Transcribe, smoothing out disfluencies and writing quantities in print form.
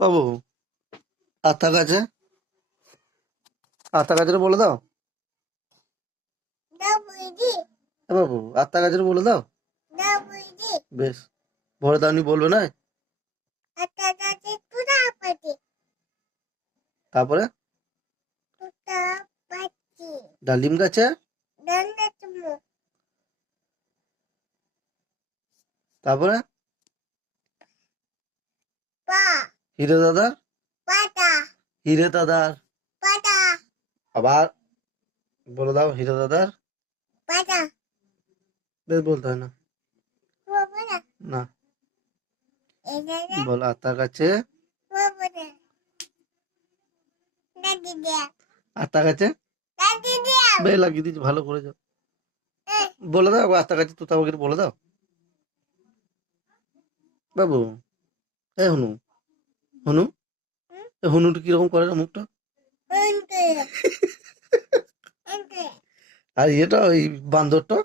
বাবু, আতা গাছে আতা গাছের বলে দাও। বাবু, আতা গাছের বলে দাও। বেশ, ভরে দাওনি বলবে না। তারপরে ডালিম গাছে, তারপরে হিরে দাদার, হিরে দাদার, আবার বলে দাও হিরে দাদার। বেশ, বলতে হয় না। না, বল আতা গাছে, আতা গাছে। বেশ, লাগিয়ে দিচ্ছি, ভালো করে যাও। বলে দাও আতা গাছে তোতা পাখির বলে দাও। বাবু, এ হনু, হনু, এ হনুটা কিরকম করে না মুখটা? আর ইয়েটা ওই বান্দরটা